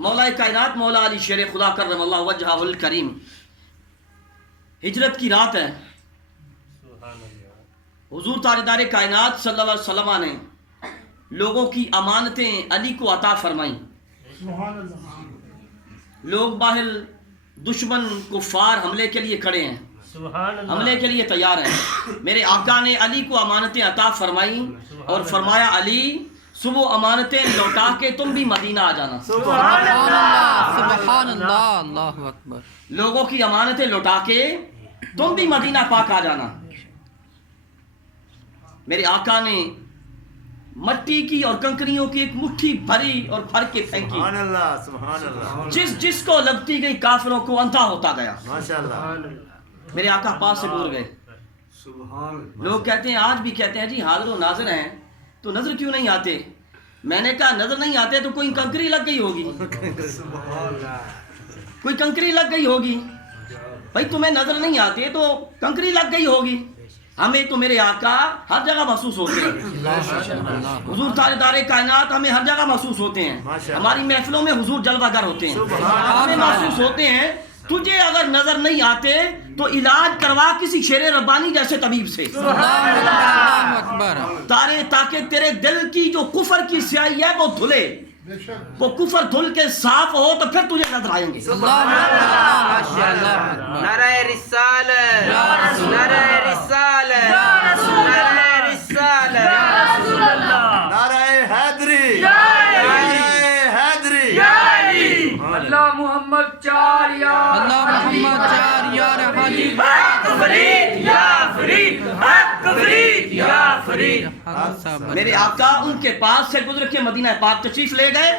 مولا کائنات مولا علی شیر خدا کرم اللہ وجہہ الکریم، ہجرت کی رات ہے، حضور تاجدار کائنات صلی اللہ علیہ وسلم نے لوگوں کی امانتیں علی کو عطا فرمائیں۔ لوگ باہر دشمن کفار حملے کے لیے کھڑے ہیں، حملے کے لیے تیار ہیں۔ میرے آقا نے علی کو امانتیں عطا فرمائیں اور فرمایا علی صبح امانتیں لوٹا کے تم بھی مدینہ آ جانا۔ سبحان اللہ، سبحان اللہ، اللہ اکبر۔ لوگوں کی امانتیں لوٹا کے تم بھی مدینہ پاک آ جانا۔ میرے آقا نے مٹی کی اور کنکریوں کی ایک مٹھی بھری اور بھر کے پھینکی، سبحان اللہ، سبحان اللہ، جس کو لگتی گئی کافروں کو اندھا ہوتا گیا۔ ماشاءاللہ، میرے آقا پاس سے گزر گئے۔ لوگ کہتے ہیں، آج بھی کہتے ہیں جی حاضر و ناظر ہیں تو نظر کیوں نہیں آتے؟ میں نے کہا نظر نہیں آتے تو کوئی کنکری لگ گئی ہوگی، کوئی کنکری لگ گئی ہوگی۔ بھائی تمہیں نظر نہیں آتے تو کنکری لگ گئی ہوگی، ہمیں تو میرے آقا ہر جگہ محسوس ہوتے ہیں۔ حضور تاجدار کائنات ہمیں ہر جگہ محسوس ہوتے ہیں، ہماری محفلوں میں حضور جلوہ گر ہوتے ہیں، ہمیں محسوس ہوتے ہیں۔ تجھے اگر نظر نہیں آتے تو علاج کروا کسی شیر ربانی جیسے طبیب سے، تاکہ تیرے دل کی جو کفر کی سیاہی ہے وہ دھلے، وہ کفر دھل کے صاف ہو تو پھر تجھے نظر آئیں گے۔ نعرہ رسالت، نعرہ رسالت، نعرہ رسالت، نعرہ حیدری، نعرہ حیدری، اللہ محمد چار یا اللہ محمد چار یار حاجی حق فرید یا فرید، حق فرید یا فرید۔ میرے آقا ان کے پاس سے گزر کے مدینہ پاک تشریف لے گئے۔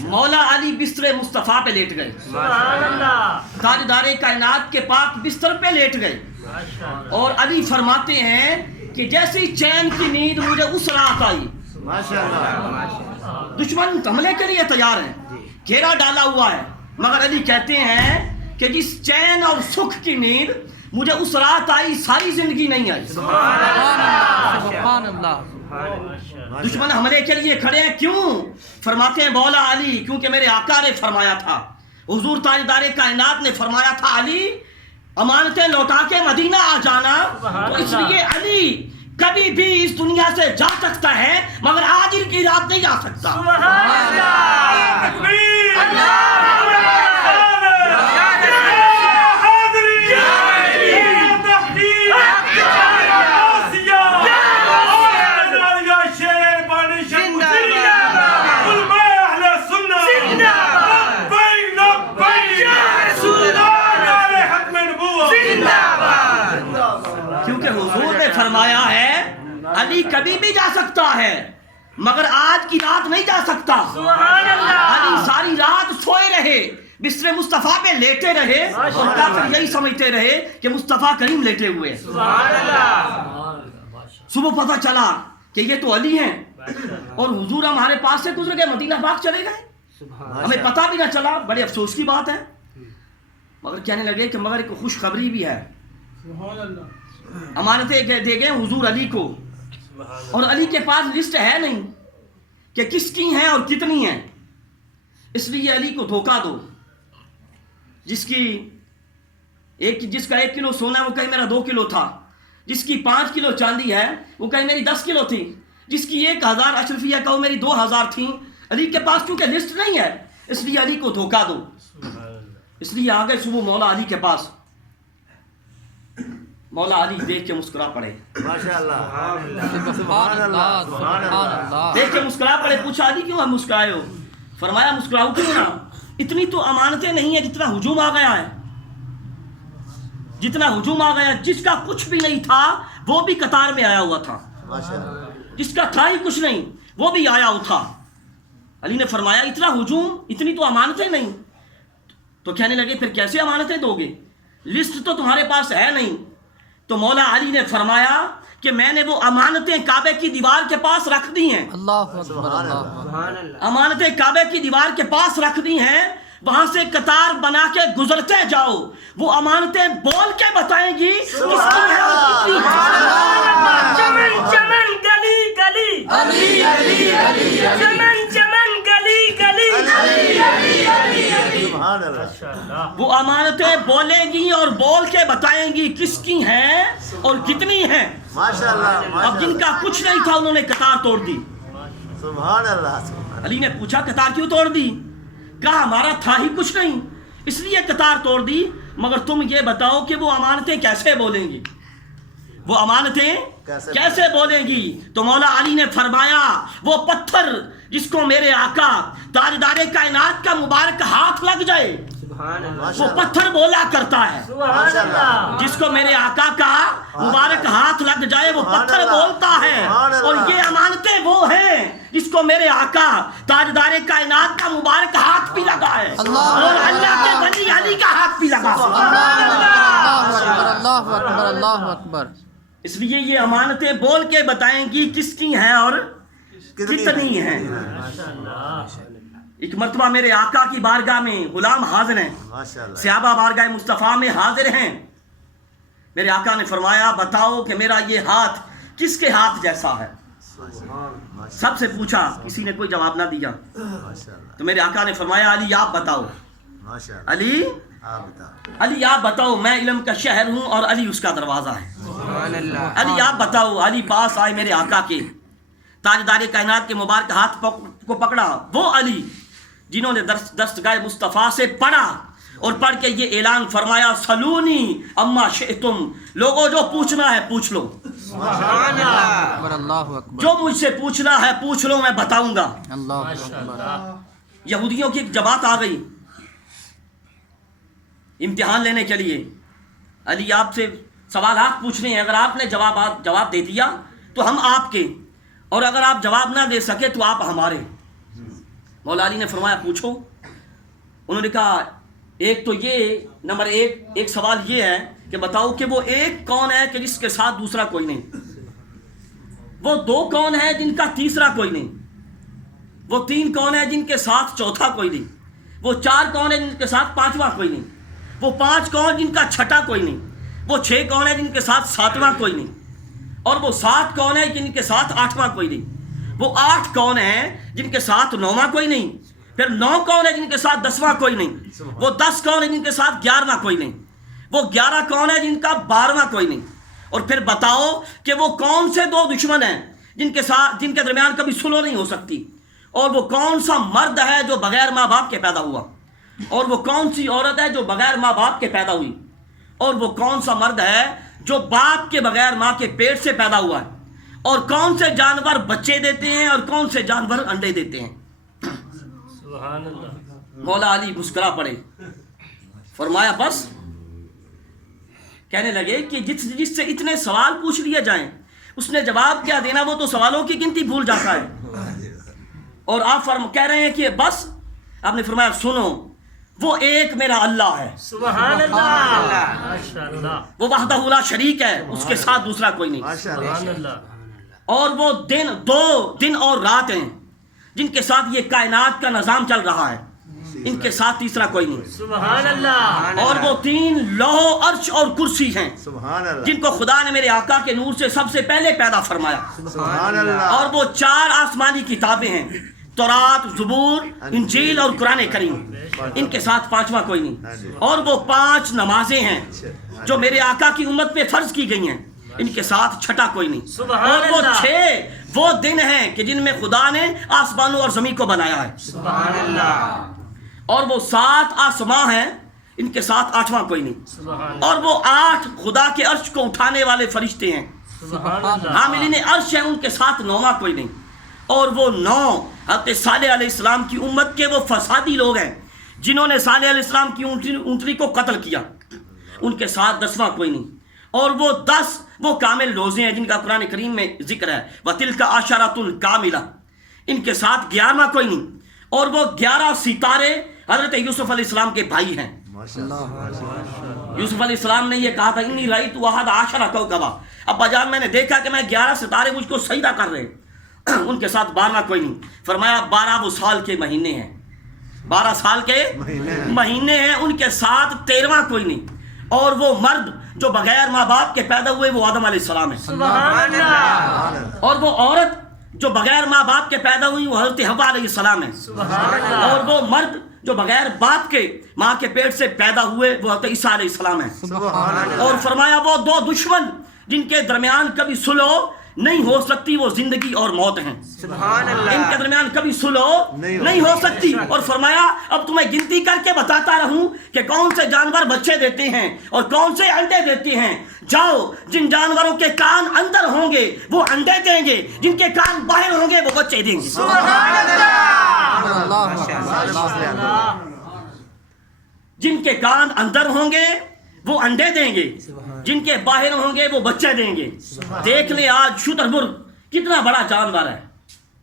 مولا علی بستر مصطفیٰ پہ لیٹ گئے، سبحان اللہ، تاجدار کائنات کے پاک بستر پہ لیٹ گئے، اور علی فرماتے ہیں کہ جیسی چین کی نیند مجھے اس رات آئی۔ ماشاءاللہ، دشمن حملے کے لیے تیار ہیں، گھیرا ڈالا ہوا ہے، مگر علی کہتے ہیں کہ جس چین اور سکھ کی نیند مجھے اس رات آئی ساری زندگی نہیں آئی۔ سبحان اللہ۔ دشمن حملے کے لیے کھڑے ہیں، کیوں؟ فرماتے ہیں مولا علی کیونکہ میرے آقا نے فرمایا تھا، حضور تاجدار کائنات نے فرمایا تھا علی امانتیں لوٹا کے مدینہ آ جانا، تو اس لیے علی کبھی بھی اس دنیا سے جا سکتا ہے مگر آج ان کی رات نہیں آ سکتا۔ کیونکہ حضور نے فرمایا ہے علی کبھی بھی جا سکتا ہے مگر آج کی رات نہیں جا سکتا۔ علی ساری رات سوئے رہے، بستر مصطفیٰ پہ لیٹے رہے، اور کافر یہی سمجھتے رہے کہ مصطفیٰ کریم لیٹے ہوئے۔ صبح پتہ چلا کہ یہ تو علی ہیں، اور حضور ہمارے پاس سے گزر گئے، مدینہ پاک چلے گئے، ہمیں پتہ بھی نہ چلا۔ بڑے افسوس کی بات ہے، مگر کہنے لگے کہ مگر ایک خوشخبری بھی ہے۔ امانتیں دے گئے حضور علی کو، اور علی کے پاس لسٹ ہے نہیں کہ کس کی ہیں اور کتنی ہیں، اس لیے علی کو دھوکہ دو۔ جس کا 1 کلو سونا ہے وہ کہیں میرا 2 کلو تھا، جس کی 5 کلو چاندی ہے وہ کہیں میری 10 کلو تھی، جس کی 1000 اشرفیہ کہو میری 2000 تھیں۔ علی کے پاس کیونکہ لسٹ نہیں ہے اس لیے علی کو دھوکہ دو، اس لیے آ گئے صبح مولا علی کے پاس۔ مولا علی دیکھ کے مسکرا پڑے، ماشاءاللہ، سبحان اللہ، سبحان اللہ۔ دیکھ کے مسکرا پڑے۔ پوچھا علی کیوں ہم مسکرائے ہو؟ فرمایا مسکراؤ کیوں نہ، اتنی تو امانتیں نہیں ہیں جتنا ہجوم آ گیا ہے، جتنا ہجوم آ گیا، جس کا کچھ بھی نہیں تھا وہ بھی قطار میں آیا ہوا تھا، جس کا تھا ہی کچھ نہیں وہ بھی آیا ہوا تھا۔ علی نے فرمایا اتنا ہجوم، اتنی تو امانتیں نہیں، تو کہنے لگے پھر کیسے امانتیں دو گے، لسٹ تو تمہارے پاس ہے نہیں۔ تو مولا علی نے فرمایا کہ میں نے وہ امانتیں کعبے کی دیوار کے پاس رکھ دی ہیں، اللہ اکبر، اللہ۔ امانتیں کعبے کی دیوار کے پاس رکھ دی ہیں، وہاں سے قطار بنا کے گزرتے جاؤ، وہ امانتیں بول کے بتائیں گی کس کی ہے اور کتنی ہے۔ چمن چمن گلی گلی، علی علی علی علی، چمن چمن گلی گلی، علی علی سبحان اللہ وہ امانتیں بولے گی اور بول کے بتائیں گی کس کی ہیں اور کتنی ہیں. ماشاء اللہ اب جن کا کچھ نہیں تھا انہوں نے قطار توڑ دی. سبحان اللہ علی نے پوچھا قطار کیوں توڑ دی؟ کہا ہمارا تھا ہی کچھ نہیں اس لیے قطار توڑ دی. مگر تم یہ بتاؤ کہ وہ امانتیں کیسے بولیں گی؟ وہ امانتیں کیسے بولیں گی؟ تو مولا علی نے فرمایا وہ پتھر جس کو میرے آقا تاجدار کائنات کا مبارک ہاتھ لگ جائے وہ پتھر بولا کرتا ہے. ماشاء اللہ جس کو میرے آقا کا مبارک ہاتھ لگ جائے وہ پتھر بولتا ہے. اور یہ امانتیں وہ ہیں جس کو میرے آقا تاجدار کائنات کا مبارک ہاتھ بھی لگا ہے اور اللہ کے ولی علی کا ہاتھ بھی لگا ہے. اللہ اکبر اللہ اکبر. اس لیے یہ امانتیں بول کے بتائیں گی کس کی ہیں اور کتنی ہیں. ایک مرتبہ میرے آقا کی بارگاہ میں غلام حاضر ہیں, ماشاء اللہ صحابہ بارگاہ مصطفیٰ میں حاضر ہیں. میرے آقا نے فرمایا بتاؤ کہ میرا یہ ہاتھ کس کے ہاتھ جیسا ہے؟ سب سے پوچھا, کسی نے کوئی جواب نہ دیا. ماشاء اللہ تو میرے آقا نے فرمایا علی آپ بتاؤ, ماشاء اللہ علی آپ بتاؤ علی آپ بتاؤ, میں علم کا شہر ہوں اور علی اس کا دروازہ ہے. سبحان اللہ. علی آپ بتاؤ. علی پاس آئے میرے آقا کے, تاجدار کائنات کے مبارک ہاتھ کو پکڑا. وہ علی جنہوں نے دستگاہ مصطفیٰ سے پڑھا اور پڑھ کے یہ اعلان فرمایا سلونی اما شئتم, لوگوں جو پوچھنا ہے پوچھ لو, سبحان اللہ. اکبر اللہ اکبر. جو مجھ سے پوچھنا ہے پوچھ لو, میں بتاؤں گا. اللہ اکبر. یہودیوں کی ایک جماعت آ گئی امتحان لینے کے لیے. علی آپ سے سوالات پوچھنے ہیں, اگر آپ نے جواب دے دیا تو ہم آپ کے, اور اگر آپ جواب نہ دے سکے تو آپ ہمارے. مولا علی نے فرمایا پوچھو. انہوں نے کہا ایک تو یہ نمبر ایک سوال یہ ہے کہ بتاؤ کہ وہ ایک کون ہے کہ جس کے ساتھ دوسرا کوئی نہیں؟ وہ دو کون ہے جن کا تیسرا کوئی نہیں؟ وہ تین کون ہے جن کے ساتھ چوتھا کوئی نہیں؟ وہ چار کون ہے جن کے ساتھ پانچواں کوئی نہیں؟ وہ پانچ کون جن کا چھٹا کوئی نہیں؟ وہ چھ کون ہے جن کے ساتھ ساتواں کوئی نہیں؟ اور وہ سات کون ہے جن کے ساتھ آٹھواں کوئی نہیں؟ وہ آٹھ کون ہیں جن کے ساتھ نواں کوئی نہیں؟ پھر نو کون ہے جن کے ساتھ دسواں کوئی نہیں؟ وہ 10 کون ہے جن کے ساتھ 11واں کوئی نہیں؟ وہ 11 کون ہے جن کا 12واں کوئی نہیں؟ اور پھر بتاؤ کہ وہ کون سے دو دشمن ہیں جن کے درمیان کبھی سلو نہیں ہو سکتی؟ اور وہ کون سا مرد ہے جو بغیر ماں باپ کے پیدا ہوا؟ اور وہ کون سی عورت ہے جو بغیر ماں باپ کے پیدا ہوئی؟ اور وہ کون سا مرد ہے جو باپ کے بغیر ماں کے پیٹ سے پیدا ہوا ہے؟ اور کون سے جانور بچے دیتے ہیں اور کون سے جانور انڈے دیتے ہیں؟ سبحان اللہ. مولا علی مسکرا پڑے, فرمایا بس. کہنے لگے کہ جس سے اتنے سوال پوچھ لیے جائیں اس نے جواب کیا دینا, وہ تو سوالوں کی گنتی بھول جاتا ہے. اور آپ کہہ رہے ہیں کہ بس. آپ نے فرمایا سنو, وہ ایک میرا اللہ ہے, سبحان اللہ. ماشاء اللہ. وہ وحدہ لا شریک ہے, اس کے ساتھ دوسرا کوئی نہیں. ماشاء اللہ سبحان اللہ. اور وہ دو دن اور رات ہیں جن کے ساتھ یہ کائنات کا نظام چل رہا ہے, ان کے ساتھ تیسرا کوئی نہیں. سبحان اللہ. اور وہ 3 لوح عرش اور کرسی ہیں سبحان اللہ جن کو خدا نے میرے آقا کے نور سے سب سے پہلے پیدا فرمایا. سبحان اللہ اور وہ 4 آسمانی کتابیں ہیں, تورات, زبور, انجیل اور قرآن کریم, ان کے ساتھ 5واں کوئی نہیں. اور وہ 5 نمازیں ہیں جو میرے آقا کی امت پہ فرض کی گئی ہیں, ان کے ساتھ چھٹا کوئی نہیں. سبحان اور وہ اللہ. 6 وہ دن ہیں کہ جن میں خدا نے آسمانوں اور زمین کو بنایا ہے. سبحان اللہ. اور وہ 7 آسماں ہیں, ان کے ساتھ 8واں کوئی نہیں. سبحان اور وہ 8 خدا کے عرش کو اٹھانے والے فرشتے ہیں, سبحان اللہ. حاملین عرش ہیں, ان کے ساتھ 9واں کوئی نہیں. اور وہ 9 حضرت صالح علیہ السلام کی امت کے وہ فسادی لوگ ہیں جنہوں نے صالح علیہ السلام کی اونٹنی کو قتل کیا, ان کے ساتھ 10واں کوئی نہیں. اور وہ 10 وہ کامل روزے ہیں جن کا قرآن کریم میں ذکر ہے, وَتِلْكَ عَشَرَةٌ كَامِلَةٌ, ان کے ساتھ 11واں کوئی نہیں. اور وہ 11 ستارے حضرت یوسف علیہ السلام کے بھائی ہیں. ماشاء اللہ یوسف علیہ السلام نے یہ کہا تھا انی رأیت 11 کوكبا, ابا جان میں نے دیکھا کہ میں 11 ستارے مجھ کو سجدہ کر رہے ہیں. ان کے ساتھ 12واں کوئی نہیں. فرمایا 12 وہ سال کے مہینے ہیں, 12 سال کے مہینے ہیں, ان کے ساتھ 13واں کوئی نہیں. اور وہ مرد جو بغیر ماں باپ کے پیدا ہوئے وہ آدم علیہ السلام ہے. سبحان اللہ. اور وہ عورت جو بغیر ماں باپ کے پیدا ہوئی وہ حضرت حوا علیہ السلام ہے. سبحان اللہ. اور وہ مرد جو بغیر باپ کے ماں کے پیٹ سے پیدا ہوئے وہ حضرت عیسیٰ علیہ السلام ہیں. سبحان اللہ. اور فرمایا وہ دو دشمن جن کے درمیان کبھی صلح نہیں ہو سکتی وہ زندگی اور موت ہیں. سبحان ان اللہ. کے درمیان کبھی صلح نہیں ہو سکتی. اور فرمایا اب تمہیں گنتی کر کے بتاتا رہوں کہ کون سے جانور بچے دیتے ہیں اور کون سے انڈے دیتے ہیں. جاؤ جن جانوروں کے کان اندر ہوں گے وہ انڈے دیں گے, جن کے کان باہر ہوں گے وہ بچے دیں گے. جن کے کان اندر ہوں گے وہ انڈے دیں گے, جن کے باہر ہوں گے وہ بچے دیں گے. دیکھ لیں آج شتر مرغ کتنا بڑا جانور ہے,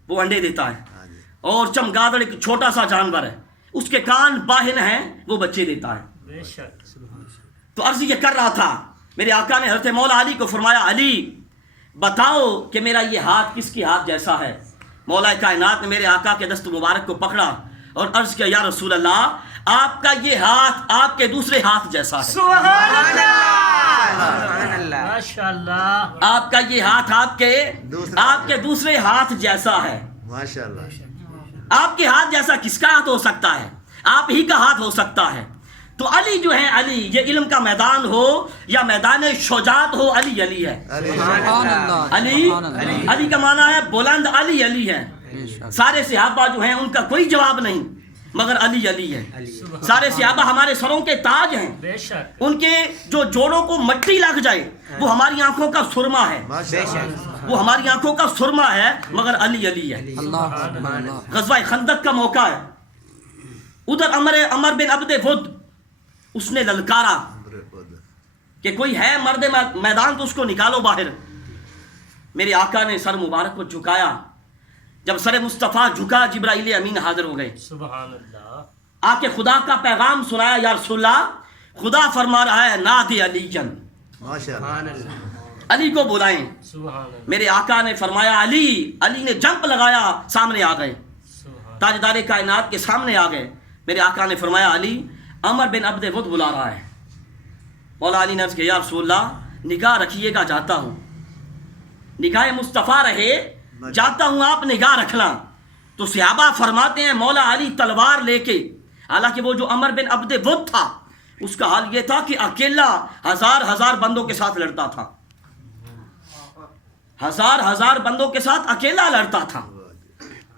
وہ انڈے دیتا ہے. اور چمگادڑ ایک چھوٹا سا جانور ہے, اس کے کان باہر ہیں وہ بچے دیتا ہے. تو عرض یہ کر رہا تھا, میرے آقا نے حضرت مولا علی کو فرمایا علی بتاؤ کہ میرا یہ ہاتھ کس کے ہاتھ جیسا ہے. مولا کائنات نے میرے آقا کے دست مبارک کو پکڑا اور عرض کیا یا رسول اللہ آپ کا یہ ہاتھ آپ کے دوسرے ہاتھ جیسا ہے. سبحان اللہ سبحان اللہ. ماشاءاللہ. آپ کا یہ ہاتھ آپ کے دوسرے ہاتھ جیسا ہے. ماشاءاللہ. آپ کے ہاتھ جیسا کس کا ہاتھ ہو سکتا ہے؟ آپ ہی کا ہاتھ ہو سکتا ہے. تو علی جو ہے, علی یہ علم کا میدان ہو یا میدان شجاعت ہو, علی علی ہے. سبحان اللہ. علی علی کا معنی ہے بلند, علی علی ہے. سارے صحابہ جو ہیں ان کا کوئی جواب نہیں مگر علی علی ہے. سارے صحابہ ہمارے سروں کے تاج ہیں. بے شک. ان کے جو جوڑوں کو مٹی لگ جائے وہ ہماری آنکھوں کا سرما ہے, وہ ہماری آنکھوں کا سرما ہے مگر علی علی ہے. اللہ. غزوہ خندق کا موقع ہے, ادھر عمر بن عبد ود اس نے للکارا کہ کوئی ہے مرد میدان تو اس کو نکالو باہر. میرے آقا نے سر مبارک کو جھکایا. جب سر مصطفیٰ جھکا جبرائیل امین حاضر ہو گئے. سبحان اللہ. آ کے خدا کا پیغام سنایا, یا رسول اللہ خدا فرما رہا ہے نادی علی جن, علی کو بلائیں. سبحان اللہ. میرے آقا نے فرمایا علی. علی نے جمپ لگایا, سامنے آ گئے, تاجدار کائنات کے سامنے آ گئے. میرے آقا نے فرمایا علی عمر بن عبد ود بلا رہا ہے. مولا علی نے عرض کیا یا رسول اللہ نگاہ رکھیے گا, جاتا ہوں. نگاہ مصطفیٰ رہے, جاتا ہوں, آپ نگاہ رکھنا. تو صحابہ فرماتے ہیں مولا علی تلوار لے کے, حالانکہ وہ جو عمر بن عبد ود تھا اس کا حال یہ تھا کہ اکیلا ہزار بندوں کے ساتھ لڑتا تھا, ہزار بندوں کے ساتھ اکیلا لڑتا تھا.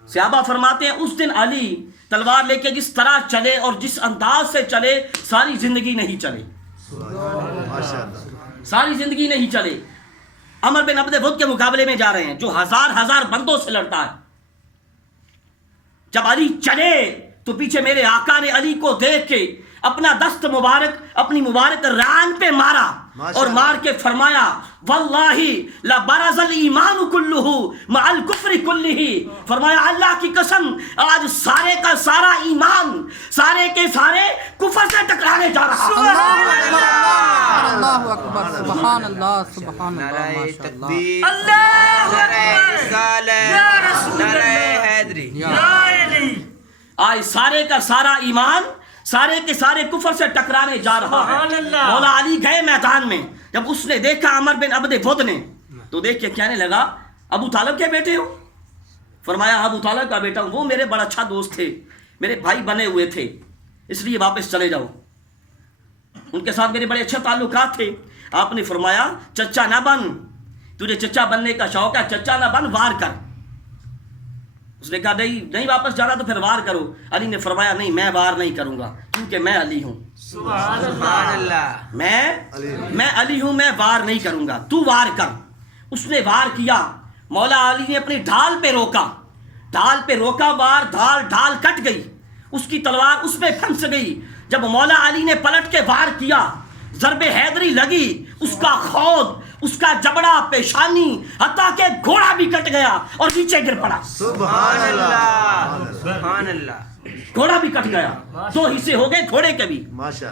صحابہ فرماتے ہیں اس دن علی تلوار لے کے جس طرح چلے اور جس انداز سے چلے ساری زندگی نہیں چلے, ساری زندگی نہیں چلے. عمر بن عبد ود کے مقابلے میں جا رہے ہیں جو ہزار بندوں سے لڑتا ہے. جب علی چلے تو پیچھے میرے آقا نے علی کو دیکھ کے اپنا دست مبارک اپنی مبارک ران پہ مارا اور مار کے فرمایا واللہ لبرز الایمان کلہ مع الکفر کلہ. فرمایا اللہ کی قسم آج سارے کا سارا ایمان سارے کے سارے کفر سے ٹکرانے جا رہا ہے. اللہ اکبر. سبحان اللہ. سبحان اللہ. نعرہ ماشاء اللہ. تکبیر. اللہ نعرہ اکبر. رسالت. یا رسول نعرہ اللہ. حیدری. یا علی. آج سارے کا سارا ایمان سارے کے سارے کفر سے ٹکرانے جا رہا سبحان ہے. اللہ. مولا علی گئے میدان میں, جب اس نے دیکھا عمر بن عبد ود نے تو دیکھ کے کہنے لگا ابو طالب کے بیٹے ہو؟ فرمایا ابو طالب کا بیٹا ہوں, وہ میرے بڑا اچھا دوست تھے, میرے بھائی بنے ہوئے تھے, اس لیے واپس چلے جاؤ, ان کے ساتھ میرے بڑے اچھے تعلقات تھے. آپ نے فرمایا چچا نہ بن, تجھے چچا بننے کا شوق ہے, چچا نہ بن, وار کر. اس نے کہا نہیں واپس جانا تو پھر وار کرو. علی نے فرمایا نہیں میں وار نہیں کروں گا کیونکہ میں علی ہوں. سبحان سبحان اللہ. اللہ. میں علی ہوں, میں وار نہیں کروں گا, تو وار کر. اس نے وار کیا. مولا علی نے اپنی ڈھال پہ روکا, وار ڈھال کٹ گئی, اس کی تلوار اس پہ پھنس گئی. جب مولا علی نے پلٹ کے وار کیا ضرب حیدری لگی, اس کا خود اس کا جبڑا پیشانی حتیٰ کہ گھوڑا بھی کٹ گیا اور نیچے گر پڑا. سبحان اللہ. سبحان اللہ. گھوڑا بھی کٹ گیا, 2 حصے ہو گئے گھوڑے کے بھی.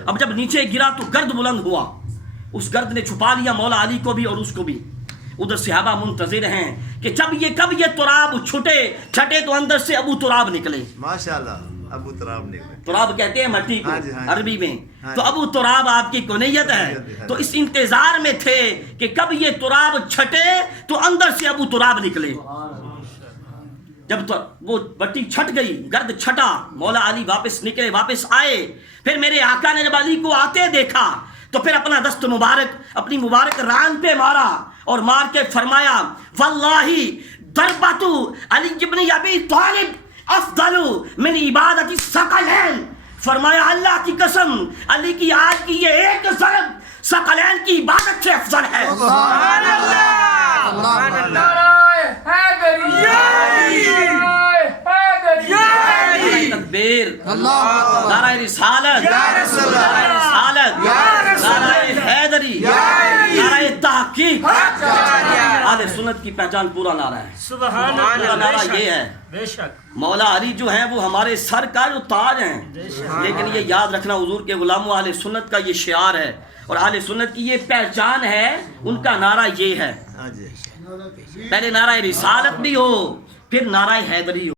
اب جب نیچے گرا تو گرد بلند ہوا, اس گرد نے چھپا لیا مولا علی کو بھی اور اس کو بھی. ادھر صحابہ منتظر ہیں کہ کب یہ تراب چھٹے تو اندر سے ابو تراب نکلے. ماشاءاللہ. ابو تراب نکلے. تراب کہتے ہیں مٹی کو ہاں عربی میں, تو ابو تراب آپ کی کنیت ہے. تو اس انتظار میں تھے کہ کب یہ تراب چھٹے تو اندر سے ابو تراب نکلے. جب تو وہ بٹی چھٹ گئی، گرد چھٹا، مولا علی واپس نکلے، واپس آئے، پھر میرے آقا نے جب علی کو آتے دیکھا تو پھر اپنا دست مبارک اپنی مبارک ران پہ مارا اور مار کے فرمایا واللہ ضربۃ علی بن ابی طالب افضل من عبادت الثقلین، فرمایا اللہ کی قسم علی کی آج کی یہ ایک ضرب ثقلین کی عبادت سے افضل ہے۔ سبحان اللہ، سبحان اللہ، تکبیر، نعرہ رسالت، نعرہ رسالت، نعرہ حیدری، نعرہ تحقیق۔ اہل سنت کی پہچان پورا نعرہ ہے، سبحان پورا اللہ، نعرہ یہ ہے۔ بے شک مولا علی جو ہیں وہ ہمارے سر کا جو تاج ہیں، لیکن یہ یاد رکھنا حضور کے غلاموں اہل سنت کا یہ شعار ہے اور اہل سنت کی یہ پہچان ہے، ان کا نعرہ یہ ہے، ہاں جی پہلے نعرہ رسالت بھی ہو پھر نعرہ حیدری ہو۔